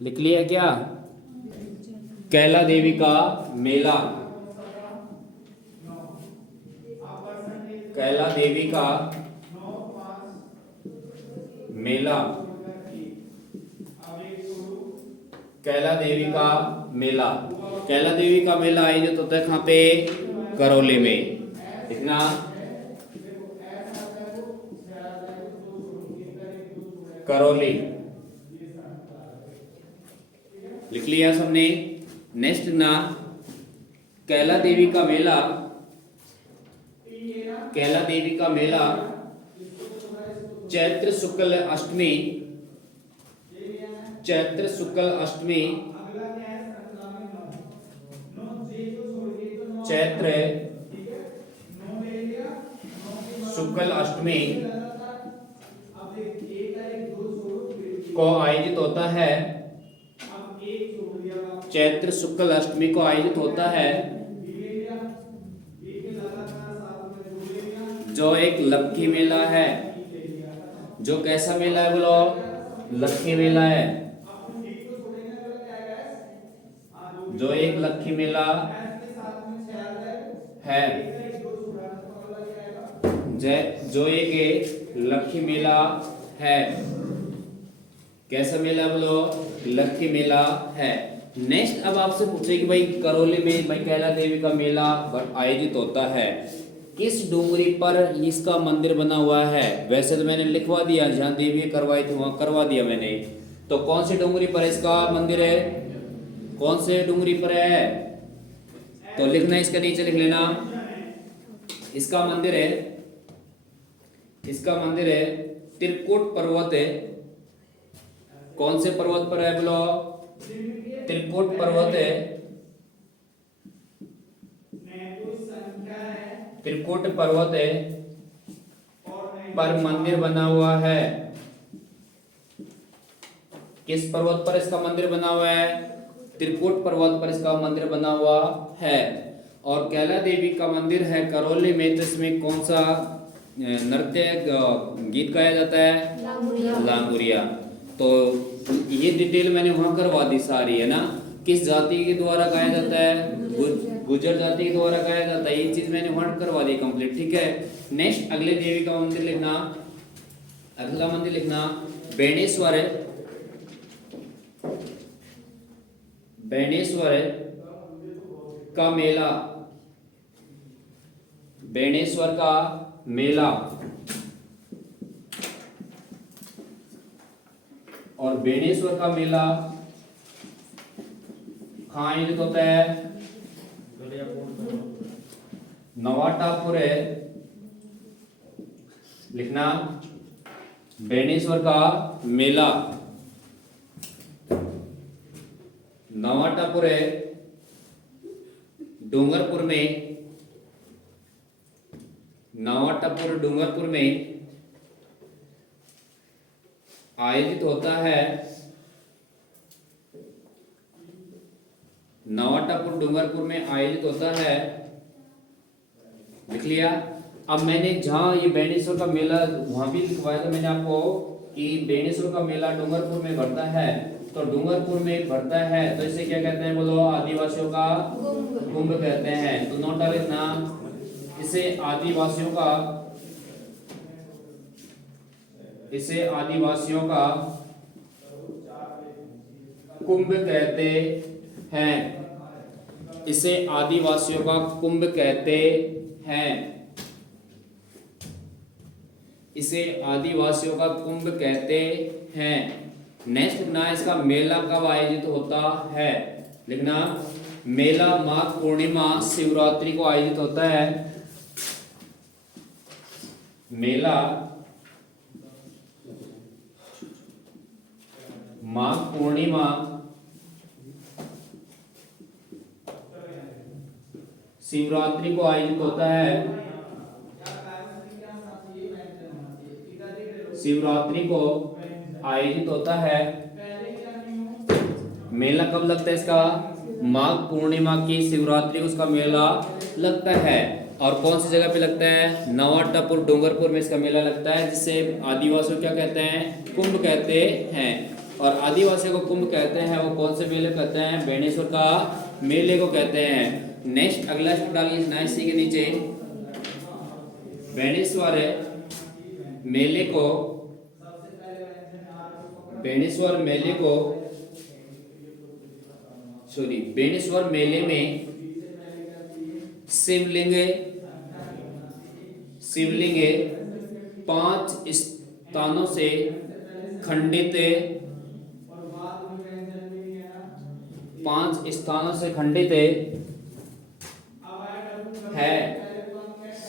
लिख लिया क्या? कैला देवी का मेला, कैला देवी का मेला, कैला देवी का मेला। कैला देवी का मेला आयोजित होता है कहाँ पे? करौली में। लिखना करौली। लिख लिया सबने? नेक्स्ट ना, कैला देवी का मेला, कैला देवी का मेला चैत्र शुक्ल अष्टमी, चैत्र शुक्ल अष्टमी, चैत्र शुक्ल अष्टमी को आयोजित होता है, चैत्र शुक्ल अष्टमी को आयोजित होता है, जो एक लक्खी मेला है। जो कैसा मेला है बोलो? लक्खी मेला है। जो एक लक्खी मेला है, जो एक लक्खी मेला है। कैसा मेला बोलो? लक्खी मेला है। नेक्स्ट अब आपसे पूछे कि भाई करौली में भाई कैला देवी का मेला आयोजित होता है, किस डूंगरी पर इसका मंदिर बना हुआ है? वैसे तो मैंने लिखवा दिया, जहाँ देवी करवाई थी वहां करवा दिया मैंने। तो कौन सी डूंगरी पर इसका मंदिर है? कौन से डूंगरी पर है? तो लिखना, इसका नीचे लिख लेना। इसका मंदिर है, इसका मंदिर है त्रिकुट पर्वत है। कौन से पर्वत पर है बोलो? त्रिकुट पर्वत है, त्रिकुट पर्वत है पर मंदिर बना हुआ है। किस पर्वत पर इसका मंदिर बना हुआ है? त्रिकुट पर्वत पर इसका मंदिर बना हुआ है। और कैला देवी का मंदिर है करौली में, तो इसमें कौन सा नृत्य गीत गाया जाता है? लांगुरिया। तो ये डिटेल मैंने वहां करवा दी सारी, है ना। किस जाति के द्वारा गाया जाता है? गुर्जर जाति के द्वारा गाया जाता है। ये चीज मैंने वहां करवा दी कंप्लीट, ठीक है। नेक्स्ट अगले देवी का मंदिर लिखना, अगला मंदिर लिखना बेणेश्वर है, बेणेश्वर का मेला, बेणेश्वर का मेला। और बेणेश्वर का मेला कहाँ आयोजित होता है? नवाटापुर है। लिखना बेणेश्वर का मेला नवाटापुर है, डूंगरपुर में, नवाटापुर डूंगरपुर में आयोजित होता है। नवाटापुर डूंगरपुर में आयोजित होता है। लिख लिया? अब मैंने जहां ये बेणेश्वर का मेला वहां भी लिखवाया था मैंने आपको कि बेणेश्वर का मेला डूंगरपुर में भरता है, तो डूंगरपुर में भरता है तो इसे क्या कहते हैं बोलो? आदिवासियों का कुंभ कहते हैं। तो नोट डाल लेना, इसे आदिवासियों का, इसे आदिवासियों का कुंभ कहते हैं, इसे आदिवासियों का कुंभ कहते हैं, इसे आदिवासियों का कुंभ कहते हैं। नेक्स्ट ना, इसका मेला कब आयोजित होता है? लिखना मेला माघ पूर्णिमा शिवरात्रि को आयोजित होता है। मेला माघ पूर्णिमा शिवरात्रि को आयोजित होता है। शिवरात्रि को आयोजित होता है। मेला कब लगता है इसका? माघ पूर्णिमा की शिवरात्रि को उसका मेला लगता है। और कौन सी जगह पे लगता है? नवाटापुर डूंगरपुर में इसका मेला लगता है, जिसे आदिवासी क्या कहते हैं? कुंभ कहते हैं। और आदिवासी को कुंभ कहते हैं, वो कौन से मेले कहते हैं? बेणेश्वर का मेले को कहते हैं। नेक्स्ट अगला स्टेप डालिए इसी के नीचे, बेणेश्वर मेले को, बेणेश्वर मेले को, सॉरी, बेणेश्वर मेले में शिवलिंग 5 स्थानों से खंडित, 5 स्थानों से खंडित है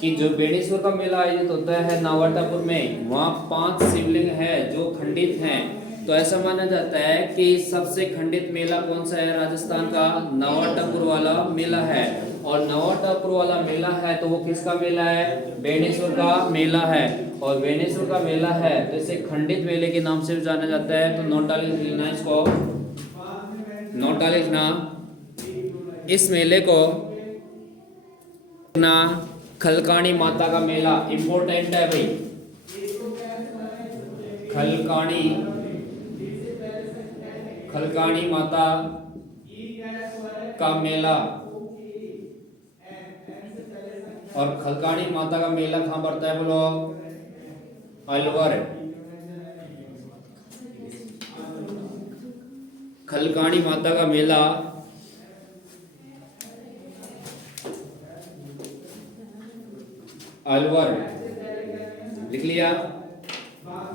कि जो बेणेश्वर का मेला आयोजित होता है नावाटापुर में, वहाँ 5 शिवलिंग है जो खंडित हैं। तो ऐसा माना जाता है कि सबसे खंडित मेला कौन सा है? राजस्थान का नवाटापुर वाला मेला है। और नवाटापुर वाला मेला है तो वो किसका मेला है? बेणेश्वर का मेला है। और बेणेश्वर का मेला है तो इसे खंडित मेले के नाम से भी जाना जाता है। तो नोट डाल लिखना इसको, नोट डाल लिखना, इस मेले को ना खलकाणी माता का मेला, इंपॉर्टेंट है भाई, खलकाणी माता का मेला। और खलकाणी माता का मेला कहाँ पड़ता है बोलो? अलवर। खलकाणी माता का मेला अलवर, लिख लिया।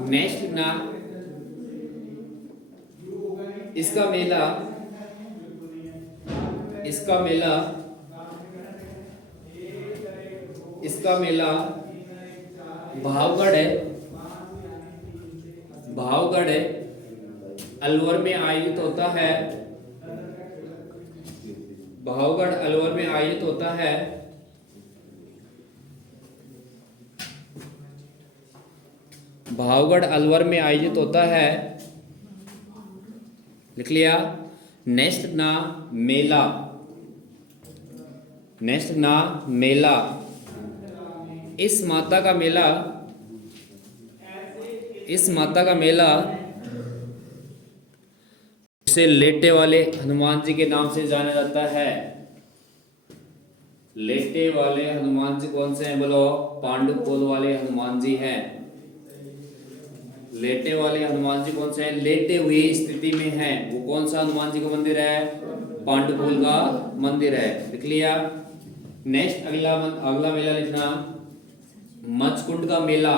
नेक्स्ट ना, इसका मेला, इसका मेला, इसका मेला भावगढ़ है, भावगढ़ अलवर में आयोजित होता है, भावगढ़ अलवर में आयोजित होता है। भावगढ़ अलवर में आयोजित होता है, लिख लिया। नेक्स्ट ना मेला, नेक्स्ट ना मेला, इस माता का मेला, इस माता का मेला इसे लेटे वाले हनुमान जी के नाम से जाना जाता है। लेटे वाले हनुमान जी कौन से हैं बोलो? पांडुपोल वाले हनुमान जी हैं। लेटे वाले हनुमान जी कौन से हैं? लेटे हुई स्थिति में हैं। वो कौन सा हनुमान जी का मंदिर है? पांडुपोल का मंदिर है, लिख लिया। नेक्स्ट अगला मेला लिखना, मचकुंड का मेला।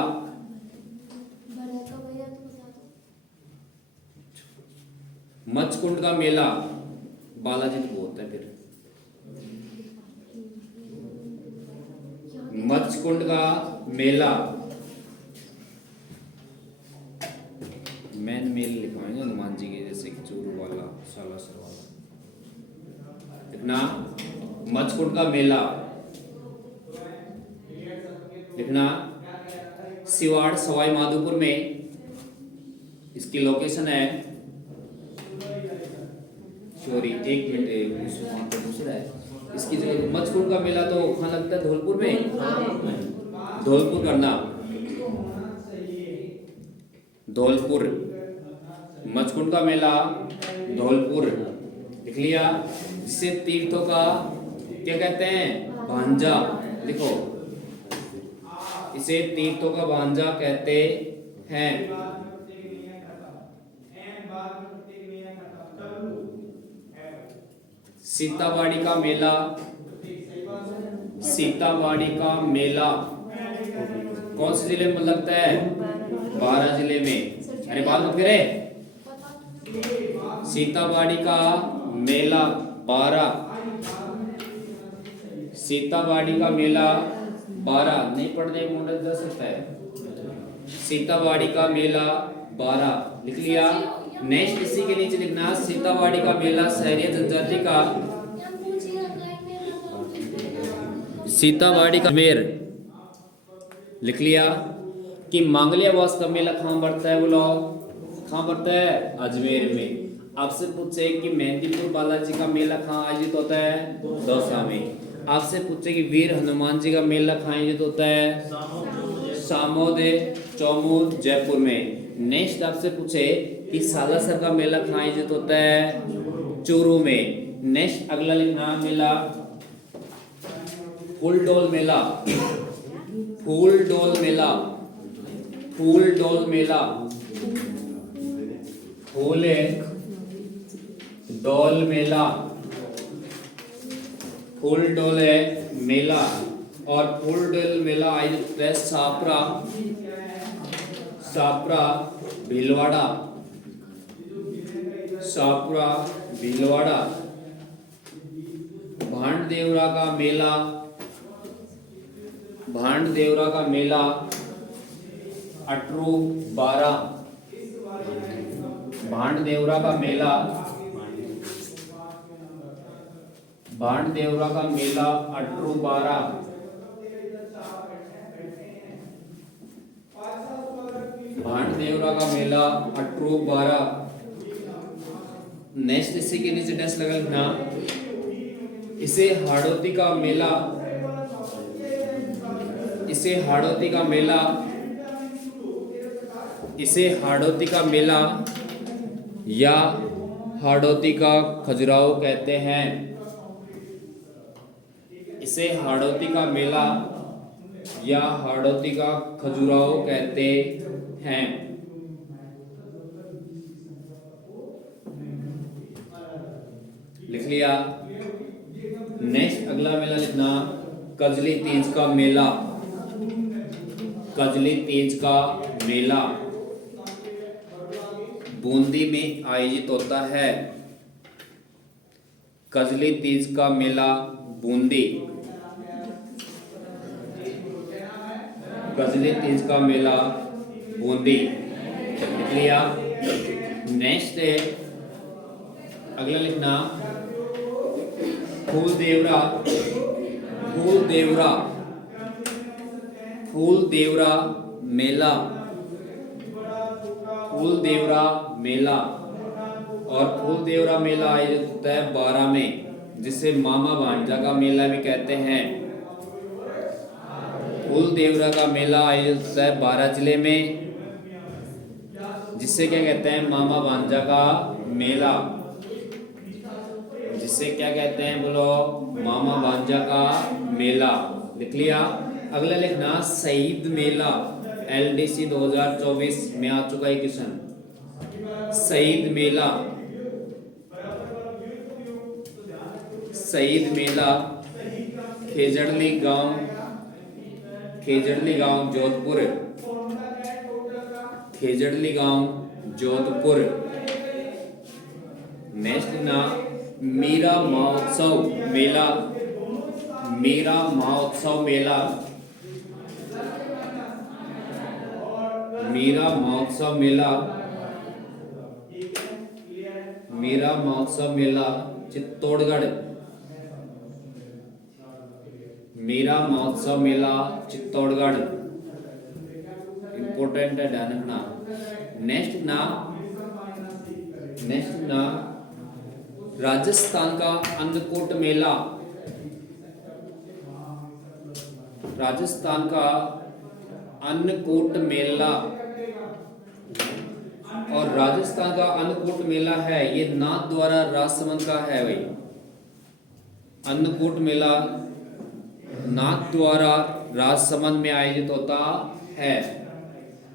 मचकुंड का मेला बालाजी को होता है। फिर मचकुंड का मेला, मैन मेल लिखवाएंगे हनुमान जी के, जैसे कि चूरू वाला, सालासर वाला, लिखना मचकुंड का मेला, लिखना। सिवाड़ सवाई माधोपुर में इसकी लोकेशन है। सॉरी, एक मिनट, दूसरा है इसकी जगह। मचकुंड का मेला तो कहाँ लगता है? धौलपुर में, धौलपुर करना, धौलपुर। मचकुंड का मेला धौलपुर, लिख लिया। जिसे तीर्थों का क्या कहते हैं? भांजा, लिखो, इसे तीर्थों का भांजा कहते हैं। सीताबाड़ी का मेला, सीताबाड़ी का मेला कौन से जिले में लगता है? 12 जिले में। अरे बात मत करे। सीताबाड़ी का मेला 12, सीताबाड़ी का मेला 12, नहीं पढ़ने मोड़ा जा सकता है। सीताबाड़ी का मेला 12, लिख लिया। नेक्स्ट इसी के नीचे लिखना, सीताबाड़ी का मेला सहरिया जनजाति का, सीताबाड़ी का अजमेर, लिख लिया। कि मांगलियावास का मेला कहाँ पड़ता है बोलो? कहाँ पड़ता है? अजमेर में। आपसे पूछे कि मेहंदीपुर बालाजी का मेला कहाँ आयोजित होता है? दौसा में। आपसे पूछे कि वीर हनुमान जी का मेला कहाँ आयोजित होता है? सामोद चौमूर जयपुर में। नेक्स्ट आपसे पूछे कि सालासर का मेला कहाँ आयोजित होता है? चूरू में। नेक्स्ट अगला लिखना मेला फूलडोल मेला। फूलडोल मेला। फूलडोल मेला। फूल डोल मेला। फूलडोल मेला और फूलडोल मेला आयोजित होता है सापरा, सापरा भीलवाड़ा, सापरा भीलवाड़ा। भांडदेवरा का मेला, भांडदेवरा का मेला अटरू 12। भांडदेवरा का मेला, भांडदेवरा का मेला अटरू 12। भांडदेवरा का मेला अटरू 12। नेक्स्ट इसी के नीचे डैश लगा लिखना, इसे हाड़ौती का मेला, इसे हाड़ौती का मेला, इसे हाड़ौती का मेला या हाड़ौती का खजुराहो कहते हैं। इसे हाड़ौती का मेला या हाड़ौती का खजुराहो कहते हैं। लिख लिया। नेक्स्ट अगला मेला लिखना कजली तीज का मेला। कजली तीज का मेला बूंदी में आयोजित होता है। कजली तीज का मेला बूंदी, कजली तीज का मेला बूंदी। लिख लिया। नेक्स्ट है अगला लिखना फूलदेवरा, फूलदेवरा, फूलदेवरा मेला, फूलदेवरा मेला और फूलदेवरा मेला आयोजित होता है 12 में, जिसे मामा भांजा का मेला भी कहते हैं। फूलदेवरा का मेला आयोजित होता है 12 जिले में, जिससे क्या कहते हैं? मामा भांजा का मेला। जिससे क्या कहते हैं? बोलो, मामा भांजा का मेला। लिख लिया। अगला लिखना शहीद मेला। LDC 2024 में आ चुका है क्वेश्चन। शहीद मेला, शहीद मेला खेजड़ली गांव, खेजड़ली गांव जोधपुर, खेजड़ली गांव जोधपुर। नेक्स्ट ना मीरा महोत्सव मेला, मीरा महोत्सव मेला, मीरा महोत्सव मेला, मीरा महोत्सव मेला चित्तौड़गढ़, मीरा महोत्सव मेला चित्तौड़गढ़। इंपॉर्टेंट है, ध्यान रखना। नेक्स्ट ना राजस्थान का अन्नकूट मेला, राजस्थान का अन्नकूट मेला। और राजस्थान का अन्नकूट मेला है ये नाथ द्वारा राजसमंद का है भाई। अन्नकूट मेला नाथ द्वारा राजसमंद में आयोजित होता है।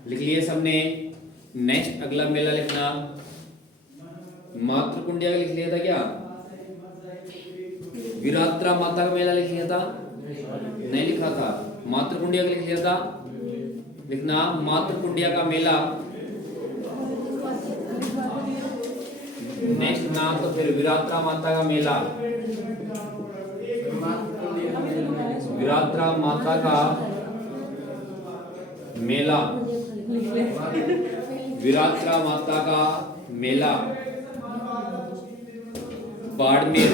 लिख लिए सबने। नेक्स्ट अगला मेला लिखना मातृकुंडिया का लिख लिया था क्या? विरात्रा माता का मेला लिख लिया था? नहीं लिखा था। मातृकुंडिया का लिख लिया था? लिखना मातृकुंडिया का मेला। नेक्स्ट ना तो फिर विरात्रा माता का मेला, विरात्रा माता का मेला, विरात्रा माता का मेला बाड़मेर,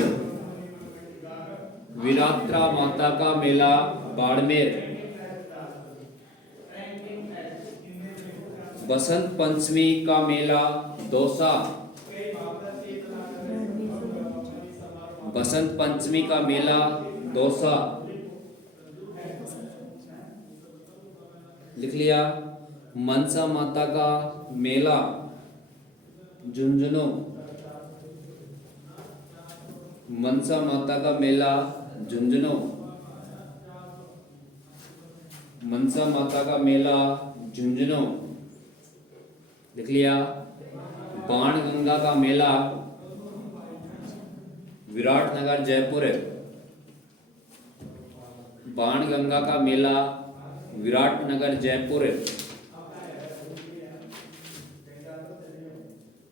विरात्रा माता का मेला बाड़मेर। बसंत पंचमी का मेला दौसा, बसंत पंचमी का मेला दौसा। लिख लिया। मनसा माता का मेला, झुंझुनू। मनसा माता का मेला झुंझुनू। मनसा माता का मेला झुंझुनू, लिख लिया। बाणगंगा का मेला विराटनगर जयपुर। बाणगंगा का मेला विराटनगर जयपुर।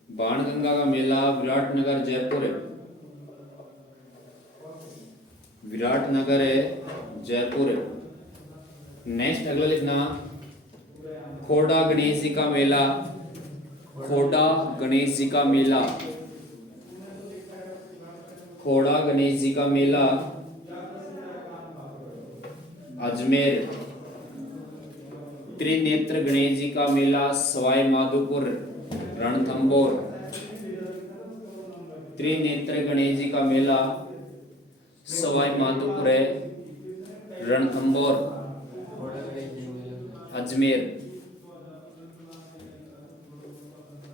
बाणगंगा का मेला विराटनगर जयपुर। विराटनगर है जयपुर। नेक्स्ट अगला लिखना खोड़ा गणेश जी का मेला। खोड़ा गणेश जी का मेला। खोड़ा गणेश जी का मेला अजमेर। त्रिनेत्र गणेश जी का मेला सवाई माधोपुर रणथंभौर। त्रिनेत्र गणेश जी का मेला सवाई माधोपुर है रणथंभौर अजमेर।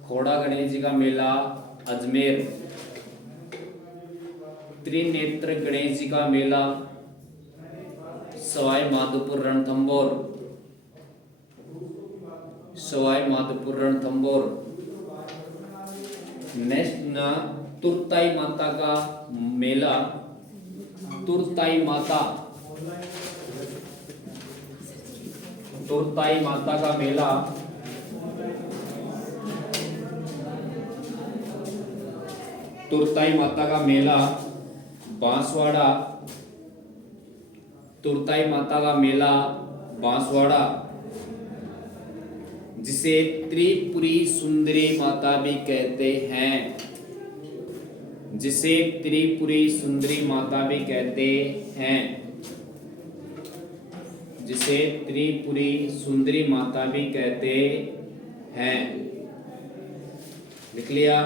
खोड़ा गणेश जी का मेला अजमेर। त्रिनेत्र गणेश जी का मेला सवाई माधोपुर रणथंभौर। सवाई माधोपुर रणथंभौर। नेक्स्ट ना तुरताई माता का मेला। तुरताई माता। तुरताई माता का मेला तुरताई माता का मेला बांसवाड़ा। तुरताई माता का मेला बांसवाड़ा, जिसे त्रिपुरी सुंदरी माता भी कहते हैं। जिसे त्रिपुरी सुंदरी माता भी कहते हैं। जिसे त्रिपुरी सुंदरी माता भी कहते हैं, लिख लिया।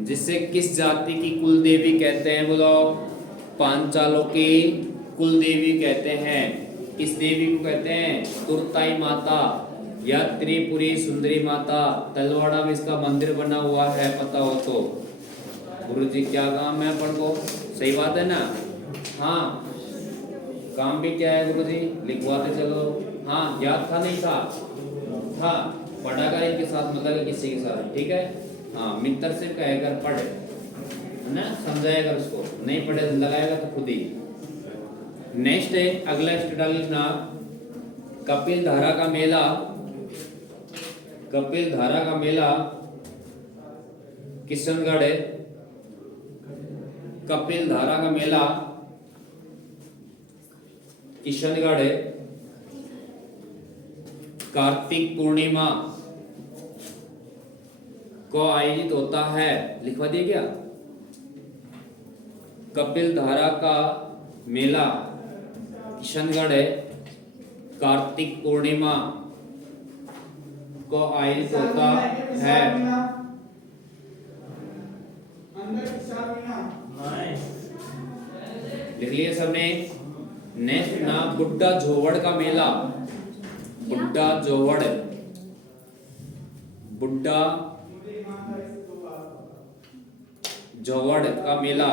जिसे किस जाति की कुल देवी कहते हैं? बोलो। पांचालों की कुल देवी कहते हैं। किस देवी को कहते हैं? तुरताई माता या त्रिपुरी सुंदरी माता। तलवाड़ा में इसका मंदिर बना हुआ है, पता हो तो। गुरुजी क्या काम है अपन को? सही बात है ना? हाँ, काम भी क्या है गुरुजी? लिखवाते चलो। हाँ, याद था नहीं था? था। पढ़ा कर इनके साथ, मतलब किसी के साथ, ठीक है? हाँ, मित्र से कहेगा पढ़े, है ना? समझाएगा उसको। नहीं पढ़े तो लगाएगा तो खुद ही। नेक्स्ट है अगला स्टेटस लिखना कपिल धारा का मेला। कपिल धारा का मेला किशनगढ़ है। कपिल धारा का मेला किशनगढ़ है। कार्तिक पूर्णिमा को आयोजित होता है। लिखवा दिया क्या? कपिल धारा का मेला किशनगढ़ है। कार्तिक पूर्णिमा को आयोजित होता है। लिख लिया सबने? नेक्स्ट ना बुड्ढा जोवड़ का मेला। बुड्ढा जोवड़। बुड्ढा जोवड़ का मेला।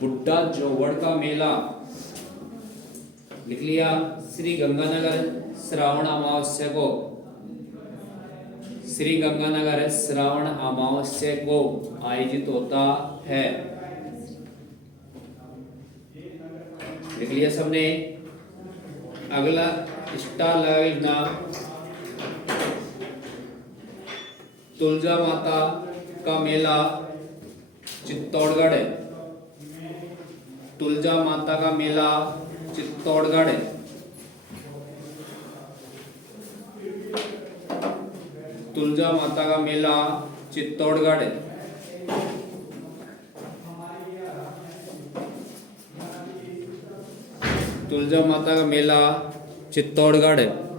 बुड्ढा जोवड़ का मेला, लिख लिया। श्री गंगानगर श्रावण अमावस्या को। श्री गंगानगर श्रावण अमावस्या को आयोजित होता है। लिख लिया सबने? अगला स्टार लगना तुलजा माता का मेला चित्तौड़गढ़ है। तुलजा माता का मेला चित्तौड़गढ़ है। तुलजा माता का मेला चित्तौड़गढ़ है। तुलजा माता का मेला चित्तौड़गढ़ है।